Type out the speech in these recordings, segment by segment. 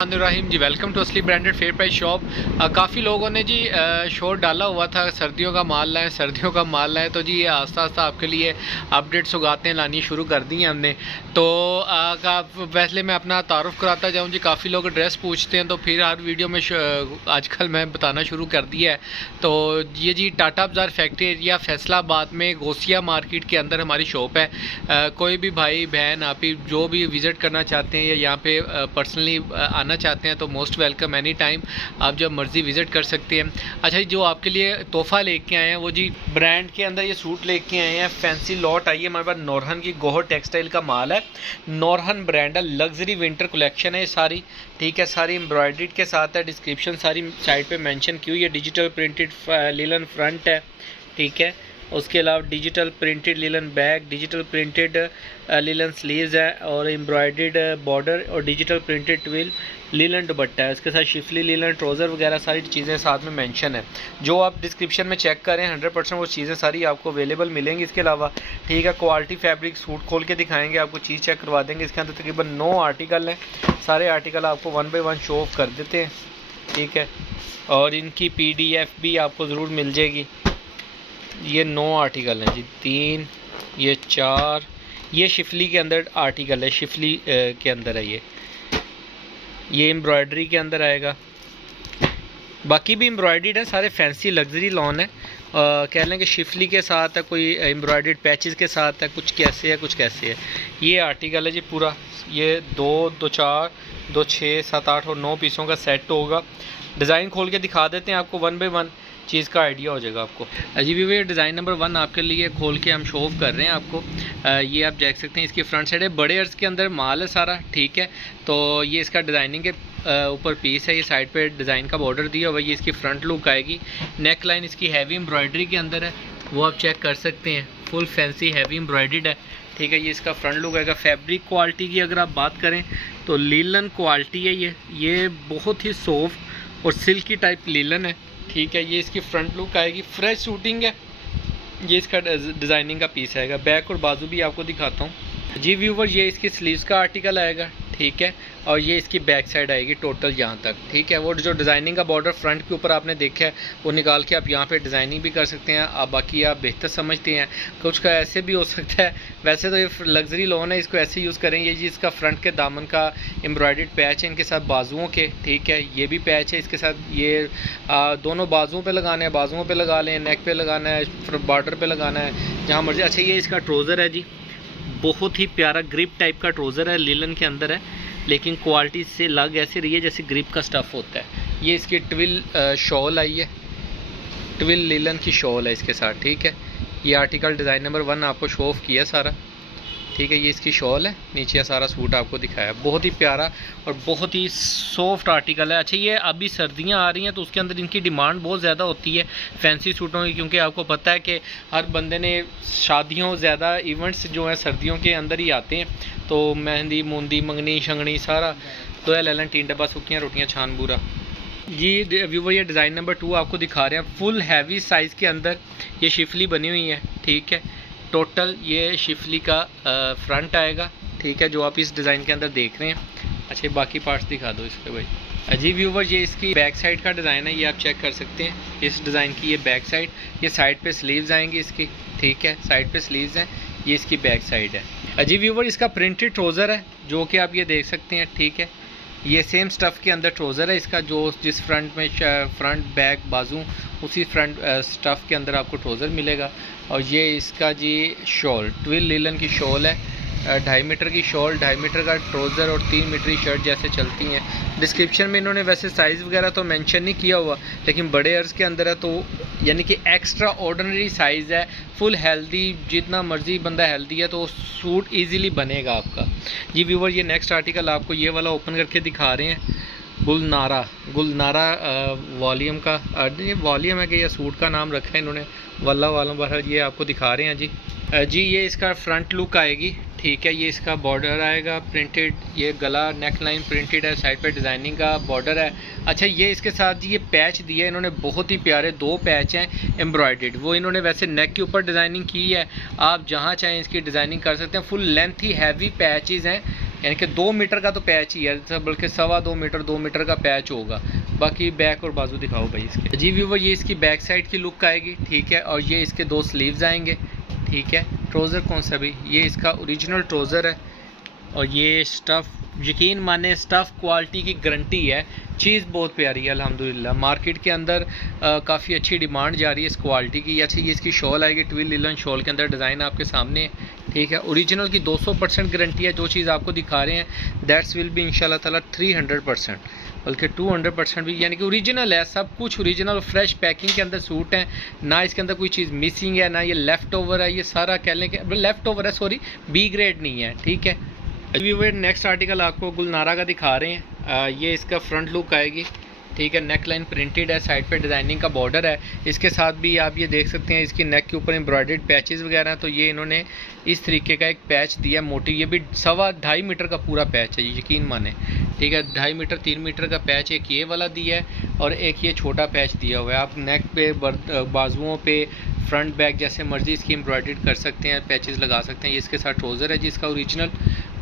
Rahim ji, welcome to असली branded fair price shop. काफ़ी लोगों ने जी शोर डाला हुआ था सर्दियों का माल लाएं, सर्दियों का माल लाएं। तो जी ये आस्ता आस्ता आपके लिए अपडेट्स उगाते हैं, लानी शुरू कर दी हैं हमने। तो वैसे मैं अपना तारुफ कराता जाऊं जी। काफ़ी लोग एड्रेस पूछते हैं तो फिर हर वीडियो में आजकल मैं बताना शुरू कर दिया है। तो ये जी टाटा बाज़ार फैक्ट्री एरिया फैसलाबाद में गोसिया मार्केट के अंदर हमारी शॉप है। कोई भी भाई बहन आप ही जो भी विज़िट करना चाहते हैं या यहाँ पे पर्सनली आना चाहते हैं तो मोस्ट वेलकम, एनी टाइम आप जब मर्ज़ी विज़िट कर सकते हैं। अच्छा जी, जो आपके लिए तोहफ़ा लेके आए हैं वो जी ब्रांड के अंदर ये सूट लेके आए हैं। फैंसी लॉट आई है हमारे पास। नौरहन की गोहर टेक्सटाइल का माल है। नौरहन ब्रांड है, लग्जरी विंटर कलेक्शन है ये सारी, ठीक है। सारी एम्ब्रॉयडरी के साथ है। डिस्क्रिप्शन सारी साइड पे मेंशन की हुई है। डिजिटल प्रिंटेड लिलन फ्रंट है, ठीक है। उसके अलावा digital printed linen bag, digital printed linen sleeves है और एम्ब्रॉयडर्ड बॉर्डर और digital printed twill linen dupatta है। इसके साथ शिफली लिलन ट्राउज़र वगैरह सारी चीज़ें साथ में मेंशन है। जो आप डिस्क्रिप्शन में चेक करें 100% वो चीज़ें सारी आपको अवेलेबल मिलेंगी। इसके अलावा ठीक है, क्वालिटी फैब्रिक सूट खोल के दिखाएंगे, आपको चीज़ चेक करवा देंगे। इसके अंदर तकरीबन 9 आर्टिकल हैं। सारे आर्टिकल आपको 1 बाय 1 शो ऑफ कर देते हैं, ठीक है। और इनकी PDF भी आपको ज़रूर मिल जाएगी। ये 9 आर्टिकल हैं जी, 3 ये 4, ये शिफली के अंदर आर्टिकल है, शिफली के अंदर है ये एम्ब्रॉयडरी के अंदर आएगा। बाकी भी एम्ब्रॉयडर्ड है, सारे फैंसी लग्जरी लॉन है। कह लें कि शिफली के साथ है, कोई एम्ब्रॉयडर्ड पैचेस के साथ है, कुछ कैसे है कुछ कैसे है। ये आर्टिकल है जी पूरा, ये 2 2 4 2 6 7 8 और 9 पीसों का सेट होगा। डिज़ाइन खोल के दिखा देते हैं आपको 1 बाय 1 चीज़ का आइडिया हो जाएगा आपको। जी भी डिज़ाइन नंबर 1 आपके लिए खोल के हम शो ऑफ कर रहे हैं आपको। ये आप देख सकते हैं, इसकी फ्रंट साइड है, बड़े अर्ज के अंदर माल है सारा, ठीक है। तो ये इसका डिज़ाइनिंग के ऊपर पीस है। ये साइड पे डिज़ाइन का बॉर्डर दिया हुआ है। ये इसकी फ्रंट लुक आएगी। नेक लाइन इसकी हैवी एम्ब्रॉयडरी के अंदर है, वो आप चेक कर सकते हैं। फुल फैंसी हैवी एम्ब्रॉयडर्ड है, ठीक है। ये इसका फ्रंट लुक आएगा। फैब्रिक क्वालिटी की अगर आप बात करें तो लीलन क्वालिटी है ये बहुत ही सॉफ्ट और सिल्की टाइप लीलन है, ठीक है। ये इसकी फ्रंट लुक आएगी, फ्रेश शूटिंग है। ये इसका डिज़ाइनिंग का पीस आएगा। बैक और बाजू भी आपको दिखाता हूँ जी व्यूवर। ये इसकी स्लीव्स का आर्टिकल आएगा, ठीक है। और ये इसकी बैक साइड आएगी टोटल यहाँ तक, ठीक है। वो जो डिज़ाइनिंग का बॉर्डर फ्रंट के ऊपर आपने देखा है वो निकाल के आप यहाँ पे डिज़ाइनिंग भी कर सकते हैं। आप बाकी आप बेहतर समझते हैं, कुछ का ऐसे भी हो सकता है। वैसे तो ये लग्जरी लोन है, इसको ऐसे यूज़ करेंगे जी। इसका फ्रंट के दामन का एम्ब्रॉयडर्ड पैच है, इनके साथ बाजुओं के, ठीक है। ये भी पैच है इसके साथ। ये दोनों बाजुओं पर लगाने हैं, बाजुओं पर लगा लें, नेक पर लगाना है, बॉर्डर पर लगाना है, जहाँ मर्जी। अच्छा, ये इसका ट्राउज़र है जी, बहुत ही प्यारा ग्रिप टाइप का ट्राउज़र है, लीलन के अंदर है, लेकिन क्वालिटी से लग ऐसे रही है जैसे ग्रिप का स्टफ़ होता है। ये इसकी ट्विल शॉल आई है, ट्विल लीलन की शॉल है इसके साथ, ठीक है। ये आर्टिकल डिज़ाइन नंबर 1 आपको शो ऑफ किया सारा, ठीक है। ये इसकी शॉल है, नीचे सारा सूट आपको दिखाया। बहुत ही प्यारा और बहुत ही सॉफ्ट आर्टिकल है। अच्छा, ये अभी सर्दियां आ रही हैं तो उसके अंदर इनकी डिमांड बहुत ज़्यादा होती है फैंसी सूटों की, क्योंकि आपको पता है कि हर बंदे ने शादियों ज़्यादा इवेंट्स जो हैं सर्दियों के अंदर ही आते हैं। तो मेहंदी मूंदी मंगनी शंगनी सारा तो है ललन 3 डब्बा सूखियाँ रोटियाँ छान बूरा जी व्यूवर। ये डिज़ाइन नंबर 2 आपको दिखा रहे हैं। फुल हैवी साइज़ के अंदर ये शिफली बनी हुई है, ठीक है। टोटल ये शिफली का फ्रंट आएगा, ठीक है, जो आप इस डिज़ाइन के अंदर देख रहे हैं। अच्छा, बाकी पार्ट्स दिखा दो इसके भाई। जी व्यूवर, ये इसकी बैक साइड का डिज़ाइन है, ये आप चेक कर सकते हैं। इस डिज़ाइन की ये बैक साइड, ये साइड पे स्लीव्स आएंगी इसकी, ठीक है। साइड पे स्लीव्स हैं, ये इसकी बैक साइड है। जी व्यूवर, इसका प्रिंटेड ट्राउज़र है जो कि आप ये देख सकते हैं, ठीक है। ये सेम स्टफ़ के अंदर ट्राउज़र है इसका, जो जिस फ्रंट में फ्रंट बैक बाजू उसी फ्रंट स्टफ़ के अंदर आपको ट्राउज़र मिलेगा। और ये इसका जी शॉल, ट्विल लीलन की शॉल है, 2.5 मीटर की शॉल, 2.5 मीटर का ट्राउज़र और 3 मीटर की शर्ट जैसे चलती हैं। डिस्क्रिप्शन में इन्होंने वैसे साइज़ वगैरह तो मेंशन नहीं किया हुआ, लेकिन बड़े अर्ज़ के अंदर है तो यानी कि एक्स्ट्रा ऑर्डिनरी साइज़ है। फुल हेल्दी, जितना मर्जी बंदा हेल्दी है तो सूट ईज़िली बनेगा आपका। जी व्यूवर, ये नेक्स्ट आर्टिकल आपको ये वाला ओपन करके दिखा रहे हैं। गुलनारा वॉल्यूम का, ये वॉल्यूम है कि यह सूट का नाम रखा है इन्होंने वल्ला वालों पर, ये आपको दिखा रहे हैं जी। जी ये इसका फ्रंट लुक आएगी, ठीक है। ये इसका बॉर्डर आएगा प्रिंटेड, ये गला नेक लाइन प्रिंटेड है, साइड पे डिज़ाइनिंग का बॉर्डर है। अच्छा, ये इसके साथ जी ये पैच दिया है इन्होंने, बहुत ही प्यारे 2 पैच हैं एम्ब्रॉयडर्ड। वो इन्होंने वैसे नेक के ऊपर डिज़ाइनिंग की है, आप जहाँ चाहें इसकी डिज़ाइनिंग कर सकते हैं। फुल लेंथ ही हैवी पैचेस हैं, यानी कि 2 मीटर का तो पैच ही है, बल्कि 2.25 मीटर 2 मीटर का पैच होगा। बाकी बैक और बाजू दिखाओ भाई इसके। जी व्यूवर ये इसकी बैक साइड की लुक आएगी, ठीक है। और ये इसके 2 स्लीव्स आएंगे, ठीक है। ट्राउज़र कौन सा भी, ये इसका ओरिजिनल ट्राउज़र है। और ये स्टफ़, यकीन माने स्टफ़ क्वालिटी की गारंटी है। चीज़ बहुत प्यारी है अल्हम्दुलिल्लाह। मार्केट के अंदर काफ़ी अच्छी डिमांड जा रही है इस क्वालिटी की। अच्छा ये इसकी शॉल आएगी, ट्विल लिलन शॉल के अंदर डिज़ाइन आपके सामने है, ठीक है। ओरिजिनल की 200% गारंटी है। जो चीज़ आपको दिखा रहे हैं दैट्स विल बी इंशाल्लाह ताला 300%, बल्कि 200% भी, यानी कि ओरिजिनल है। सब कुछ ओरिजिनल फ्रेश पैकिंग के अंदर सूट है, ना इसके अंदर कोई चीज़ मिसिंग है, ना ये लेफ़्ट ओवर है। ये सारा कह लें कि लेफ़्ट ओवर है, सॉरी, बी ग्रेड नहीं है, ठीक है। व्यूअर नेक्स्ट आर्टिकल आपको गुलनारा का दिखा रहे हैं। ये इसका फ्रंट लुक आएगी, ठीक है। नेक लाइन प्रिंटेड है, साइड पे डिज़ाइनिंग का बॉर्डर है। इसके साथ भी आप ये देख सकते हैं इसकी नेक के ऊपर एम्ब्रॉयडर्ड पैचेस वगैरह हैं। तो ये इन्होंने इस तरीके का एक पैच दिया मोटी, ये भी 2.25 मीटर का पूरा पैच है, यकीन माने, ठीक है। 2.5 मीटर 3 मीटर का पैच एक ये वाला दिया है और एक ये छोटा पैच दिया हुआ है। आप नेक पे, बाजुओं पे, फ्रंट बैक जैसे मर्जी इसकी एम्ब्रॉयडर्ड कर सकते हैं, पैचेस लगा सकते हैं। ये इसके साथ ट्राउज़र है जिसका ओरिजिनल,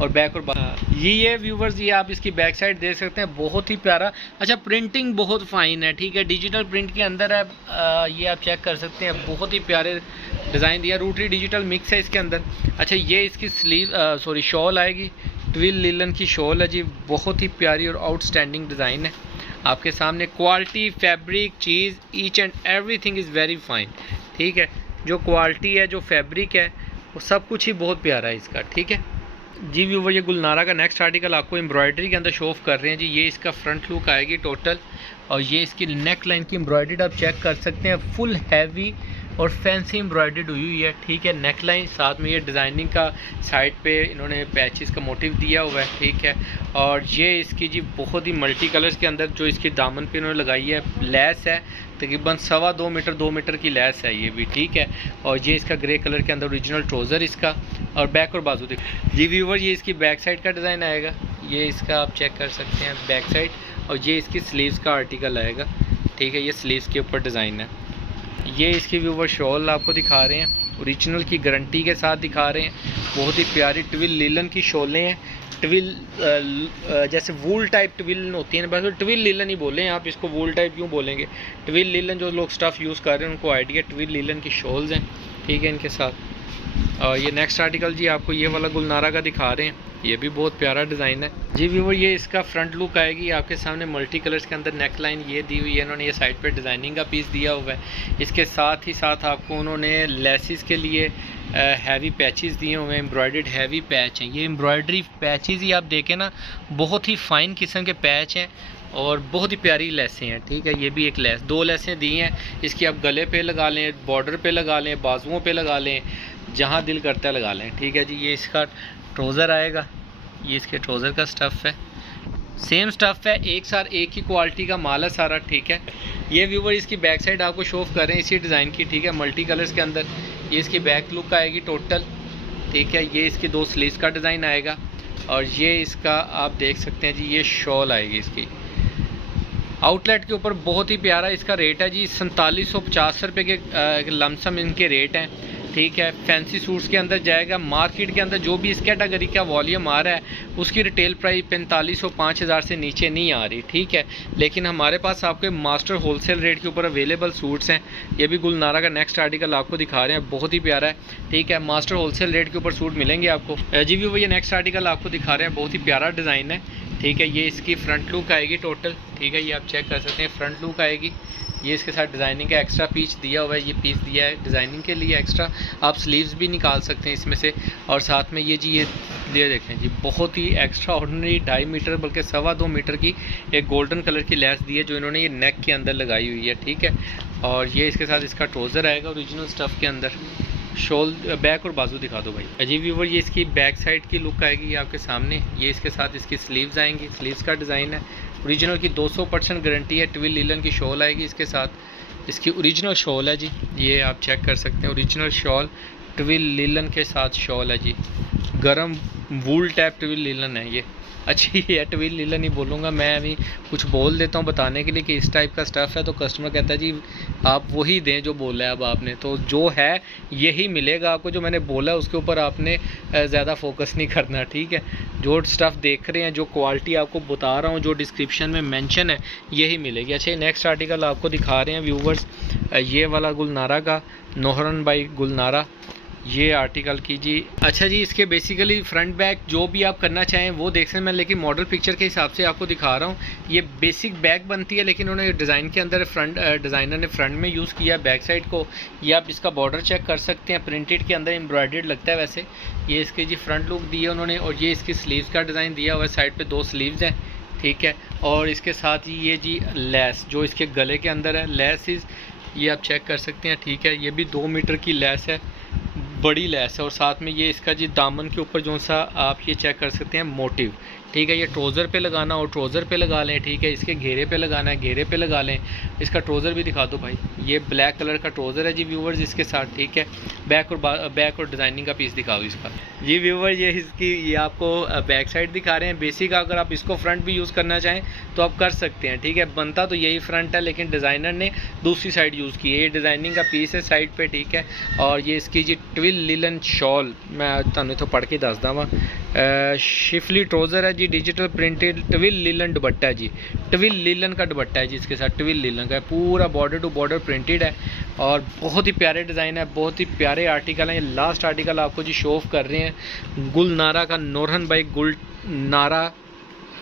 और बैक और ये व्यूवर्स ये आप इसकी बैक साइड देख सकते हैं, बहुत ही प्यारा। अच्छा प्रिंटिंग बहुत फ़ाइन है, ठीक है, डिजिटल प्रिंट के अंदर है। ये आप चेक कर सकते हैं, बहुत ही प्यारे डिज़ाइन दिया, रूटरी डिजिटल मिक्स है इसके अंदर। अच्छा ये इसकी स्लीव शॉल आएगी, ट्विल लिलन की शॉल है जी, बहुत ही प्यारी और आउटस्टैंडिंग डिज़ाइन है आपके सामने। Quality, fabric, cheese, each and everything is very fine, ठीक है। जो क्वालिटी है, जो फैब्रिक है, वो सब कुछ ही बहुत प्यारा है इसका, ठीक है जी। व्यूवर ये गुलनारा का नेक्स्ट आर्टिकल आपको एम्ब्रॉयडरी के अंदर शो ऑफ कर रहे हैं जी। ये इसका फ्रंट लुक आएगी टोटल, और ये इसकी नेक लाइन की एम्ब्रॉयडरी आप चेक कर सकते हैं, फुल हैवी और फैंसी एम्ब्रॉयडर्ड हुई है, ठीक है। नेक लाइन, साथ में ये डिज़ाइनिंग का साइड पे इन्होंने पैचेस का मोटिव दिया हुआ है, ठीक है। और ये इसकी जी बहुत ही मल्टी कलर्स के अंदर जो इसकी दामन पे इन्होंने लगाई है, लेस है तकरीबन 2.25 मीटर 2 मीटर की लेस है ये भी, ठीक है। और ये इसका ग्रे कलर के अंदर ओरिजिनल ट्राउज़र इसका, और बैक और बाजू देख जी व्यूवर ये इसकी बैक साइड का डिज़ाइन आएगा। ये इसका आप चेक कर सकते हैं बैक साइड, और ये इसकी स्लीव्स का आर्टिकल आएगा, ठीक है। ये स्लीव्स के ऊपर डिज़ाइन है। ये इसकी व्यूवर शॉल आपको दिखा रहे हैं, ओरिजिनल की गारंटी के साथ दिखा रहे हैं। बहुत ही प्यारी ट्विल लिलन की शॉलें हैं, ट्विल जैसे वूल टाइप ट्विल होती है, बस ट्विल लिलन ही बोलें आप इसको, वूल टाइप क्यों बोलेंगे, ट्विल लिलन जो लोग स्टफ़ यूज़ कर रहे हैं उनको आइडिया, ट्विल लिलन की शॉल्स हैं, ठीक है, इनके साथ। और ये नेक्स्ट आर्टिकल जी आपको ये वाला गुलनारा का दिखा रहे हैं, ये भी बहुत प्यारा डिज़ाइन है जी व्यूवर। ये इसका फ्रंट लुक आएगी आपके सामने, मल्टी कलर्स के अंदर नेक लाइन ये दी हुई है इन्होंने, ये साइड पे डिज़ाइनिंग का पीस दिया हुआ है। इसके साथ ही साथ आपको उन्होंने लेसिस के लिए हैवी पैचेस दिए हुए हैं, एम्ब्रॉयडर्ड हैवी पैच हैं। ये एम्ब्रॉयडरी पैचेस ही आप देखें ना, बहुत ही फ़ाइन किस्म के पैच हैं और बहुत ही प्यारी लेसें हैं, ठीक है। ये भी एक लेस, 2 लेसें दी हैं इसकी, आप गले पे लगा लें, बॉर्डर पे लगा लें, बाजुओं पे लगा लें, जहाँ दिल करता है लगा लें, ठीक है जी। ये इसका ट्राउज़र आएगा, ये इसके ट्राउज़र का स्टफ़ है, सेम स्टफ़ है, एक साथ एक ही क्वालिटी का माल है सारा, ठीक है। ये व्यूवर इसकी बैक साइड आपको शो ऑफ कर रहे हैं इसी डिज़ाइन की, ठीक है, मल्टी कलर्स के अंदर। ये इसकी बैक लुक आएगी टोटल, ठीक है। ये इसकी 2 स्लीव्स का डिज़ाइन आएगा, और ये इसका आप देख सकते हैं जी, ये शॉल आएगी इसकी आउटलेट के ऊपर, बहुत ही प्यारा इसका रेट है जी। 4750 रुपये के लमसम इनके रेट हैं, ठीक है। फैंसी सूट्स के अंदर जाएगा, मार्केट के अंदर जो भी इस कैटेगरी का वॉल्यूम आ रहा है उसकी रिटेल प्राइस 4500 5000 से नीचे नहीं आ रही, ठीक है। लेकिन हमारे पास आपके मास्टर होलसेल रेट के ऊपर अवेलेबल सूट्स हैं। ये भी गुलनारा का नेक्स्ट आर्टिकल आपको दिखा रहे हैं, बहुत ही प्यारा है, ठीक है। मास्टर होलसेल रेट के ऊपर सूट मिलेंगे आपको जी भी। ये नेक्स्ट आर्टिकल आपको दिखा रहे हैं, बहुत ही प्यारा डिज़ाइन है, ठीक है। ये इसकी फ्रंट लुक आएगी टोटल, ठीक है। ये आप चेक कर सकते हैं, फ्रंट लुक आएगी। ये इसके साथ डिज़ाइनिंग का एक्स्ट्रा पीस दिया हुआ है, ये पीस दिया है डिज़ाइनिंग के लिए एक्स्ट्रा, आप स्लीव्स भी निकाल सकते हैं इसमें से। और साथ में ये जी ये देखें जी, बहुत ही एक्स्ट्रा ऑर्डिनरी 2.5 मीटर बल्कि 2.25 मीटर की एक गोल्डन कलर की लेस दी है जो इन्होंने ये नेक के अंदर लगाई हुई है, ठीक है। और ये इसके साथ इसका ट्राउज़र आएगा ओरिजिनल स्टफ़ के अंदर। शोल बैक और बाजू दिखा दो भाई। अजीब व्यूवर ये इसकी बैक साइड की लुक आएगी आपके सामने। ये इसके साथ इसकी स्लीव्स आएंगी, स्लीव्स का डिज़ाइन है, ओरिजिनल की 200% गारंटी है। ट्विल लीलन की शॉल आएगी इसके साथ, इसकी ओरिजिनल शॉल है जी, ये आप चेक कर सकते हैं, ओरिजिनल शॉल ट्विल लीलन के साथ शॉल है जी, गरम वूल टाइप ट्विल लीलन है ये, अच्छी है। ट्विल लीलन नहीं बोलूँगा मैं, अभी कुछ बोल देता हूँ बताने के लिए कि इस टाइप का स्टफ़ है, तो कस्टमर कहता है जी आप वही दें जो बोला है अब आपने, तो जो है यही मिलेगा आपको, जो मैंने बोला है उसके ऊपर आपने ज़्यादा फोकस नहीं करना, ठीक है। जो स्टफ़ देख रहे हैं, जो क्वालिटी आपको बता रहा हूँ, जो डिस्क्रिप्शन में मेंशन है यही मिलेगी। अच्छा, नेक्स्ट आर्टिकल आपको दिखा रहे हैं व्यूवर्स, ये वाला गुलनारा का, नोहरन बाई गुलनारा, ये आर्टिकल की जी। अच्छा जी, इसके बेसिकली फ्रंट बैक जो भी आप करना चाहें वो देख सकते हैं, मैं लेकिन मॉडल पिक्चर के हिसाब से आपको दिखा रहा हूँ। ये बेसिक बैक बनती है, लेकिन उन्होंने डिज़ाइन के अंदर फ्रंट डिज़ाइनर ने फ्रंट में यूज़ किया बैक साइड को। ये आप इसका बॉर्डर चेक कर सकते हैं, प्रिंटेड के अंदर एम्ब्रॉयडर्ड लगता है वैसे। ये इसके जी फ्रंट लुक दिया उन्होंने, और ये इसकी स्लीव्स का डिज़ाइन दिया हुआ है, साइड पर 2 स्लीव्स हैं, ठीक है। और इसके साथ ही ये जी लेस जो इसके गले के अंदर है, लेस इज़ ये आप चेक कर सकते हैं, ठीक है। ये भी 2 मीटर की लेस है, बड़ी लेस है। और साथ में ये इसका जी दामन के ऊपर जो सा आप ये चेक कर सकते हैं मोटिव, ठीक है। ये ट्रोज़र पे लगाना हो ट्रोज़र पे लगा लें, ठीक है। इसके घेरे पे लगाना है घेरे पे लगा लें। इसका ट्रोज़र भी दिखा दो भाई, ये ब्लैक कलर का ट्रोज़र है जी व्यूवर्स इसके साथ, ठीक है। बैक और डिज़ाइनिंग का पीस दिखाओ इसका जी व्यूवर्स, ये इसकी ये आपको बैक साइड दिखा रहे हैं। बेसिक अगर आप इसको फ्रंट भी यूज़ करना चाहें तो आप कर सकते हैं, ठीक है। बनता तो यही फ्रंट है, लेकिन डिज़ाइनर ने दूसरी साइड यूज़ की है। ये डिज़ाइनिंग का पीस है साइड पे, ठीक है। और ये इसकी जी ट्विल लिलन शॉल, मैं तुहानू तो पढ़ के दस दवा, शिफली ट्रोज़र है जी, digital printed twill linen dupatta है जी, ट्विल लिलन का दुपट्टा है जी, इसके साथ ट्विल लिलन का पूरा बॉर्डर टू बॉर्डर प्रिंटेड है, और बहुत ही प्यारे डिज़ाइन है, बहुत ही प्यारे आर्टिकल हैं। ये लास्ट आर्टिकल आपको जी शो ऑफ कर रहे हैं, गुलनारा का, नोरहन बाई गुलनारा।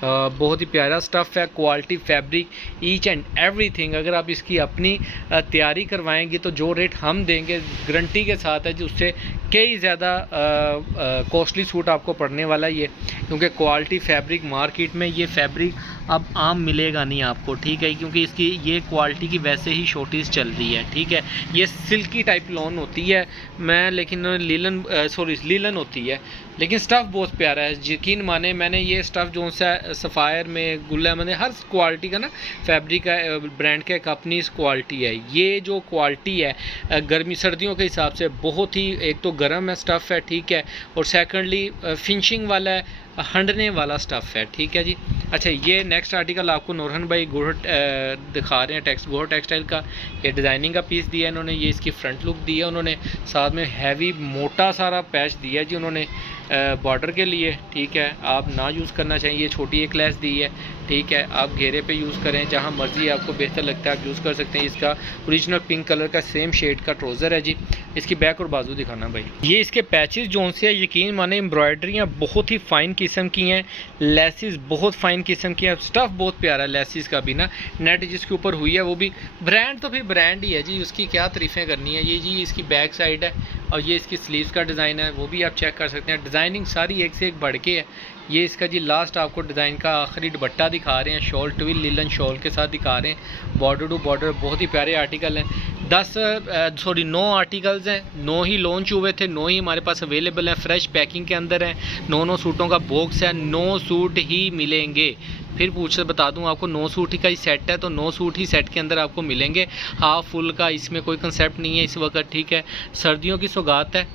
बहुत ही प्यारा स्टफ़ है, quality fabric each and everything. अगर आप इसकी अपनी तैयारी करवाएंगे तो जो रेट हम देंगे गारंटी के साथ है जी, उससे कई ज़्यादा कॉस्टली सूट आपको पड़ने वाला है ये, क्योंकि क्वालिटी फैब्रिक मार्केट में ये फैब्रिक अब आम मिलेगा नहीं आपको, ठीक है। क्योंकि इसकी ये क्वालिटी की वैसे ही शॉर्टेज चल रही है, ठीक है। ये सिल्की टाइप लॉन होती है, मैं लेकिन लीलन होती है, लेकिन स्टफ़ बहुत प्यारा है, यकीन माने। मैंने ये स्टफ़ जो सा सफ़ायर में गुल्ला मैंने हर क्वालिटी का ना फैब्रिक का ब्रांड का एक अपनी क्वालिटी है। ये जो क्वालिटी है गर्मी सर्दियों के हिसाब से बहुत ही, एक तो गर्म है स्टफ़ है, ठीक है, और सेकंडली फिनिशिंग वाला है, हंडने वाला स्टफ़ है, ठीक है जी। अच्छा, ये नेक्स्ट आर्टिकल आपको नोरहन भाई गुड़ दिखा रहे हैं, गुड़ टेक्सटाइल का। ये डिज़ाइनिंग का पीस दिया है इन्होंने, ये इसकी फ्रंट लुक दी है उन्होंने, साथ में हैवी मोटा सारा पैच दिया है जी उन्होंने बॉर्डर के लिए, ठीक है। आप ना यूज़ करना चाहिए, छोटी एक लेस दी है, ठीक है। आप घेरे पे यूज़ करें, जहाँ मर्जी आपको बेहतर लगता है आप यूज़ कर सकते हैं। इसका ओरिजिनल पिंक कलर का सेम शेड का ट्रोज़र है जी। इसकी बैक और बाजू दिखाना भाई। ये इसके पैचेस जो से है, यकीन माने एम्ब्रॉयडरियाँ बहुत ही फ़ाइन किस्म की हैं, लेसिस बहुत फ़ाइन किस्म की हैं, स्टफ़ बहुत प्यारा है लेसिस का भी ना, नेट जिसके ऊपर हुई है वो भी ब्रांड, तो फिर ब्रांड ही है जी, उसकी क्या तारीफ़ें करनी है। ये जी इसकी बैक साइड है, और ये इसकी स्लीव्स का डिज़ाइन है, वो भी आप चेक कर सकते हैं। डिज़ाइनिंग सारी एक से एक बढ़ के है। ये इसका जी लास्ट आपको डिज़ाइन का आखिरी दुपट्टा दिखा रहे हैं, शॉल ट्विल लिलन शॉल के साथ दिखा रहे हैं, बॉर्डर टू बॉर्डर, बहुत ही प्यारे आर्टिकल हैं। 9 आर्टिकल्स हैं, 9 ही लॉन्च हुए थे, 9 ही हमारे पास अवेलेबल हैं, फ्रेश पैकिंग के अंदर हैं। 9 सूटों का बॉक्स है, 9 सूट ही मिलेंगे। फिर पूछ से बता दूं आपको, 9 सूट ही का ही सेट है, तो 9 सूट ही सेट के अंदर आपको मिलेंगे। हाफ फुल का इसमें कोई कंसेप्ट नहीं है इस वक्त, ठीक है। सर्दियों की सौगात है,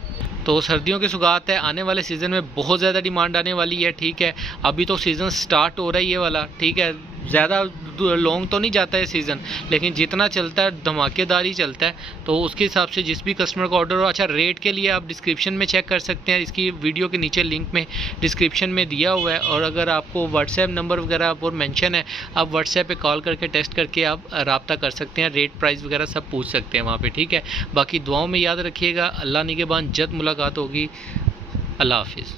तो सर्दियों की सौगात है, आने वाले सीज़न में बहुत ज़्यादा डिमांड आने वाली है, ठीक है। अभी तो सीज़न स्टार्ट हो रहा है ये वाला, ठीक है। ज़्यादा लॉन्ग तो नहीं जाता है सीज़न, लेकिन जितना चलता है धमाकेदार ही चलता है, तो उसके हिसाब से जिस भी कस्टमर का ऑर्डर हो। अच्छा, रेट के लिए आप डिस्क्रिप्शन में चेक कर सकते हैं, इसकी वीडियो के नीचे लिंक में डिस्क्रिप्शन में दिया हुआ है। और अगर आपको व्हाट्सएप नंबर वगैरह और मेंशन है, आप व्हाट्सएप पे कॉल करके टेस्ट करके आप रब्ता कर सकते हैं, रेट प्राइस वगैरह सब पूछ सकते हैं वहाँ पे, ठीक है। बाकी दुआओं में याद रखिएगा, अल्लाह निगहबान, जल्द मुलाकात होगी, अल्लाह हाफिज़।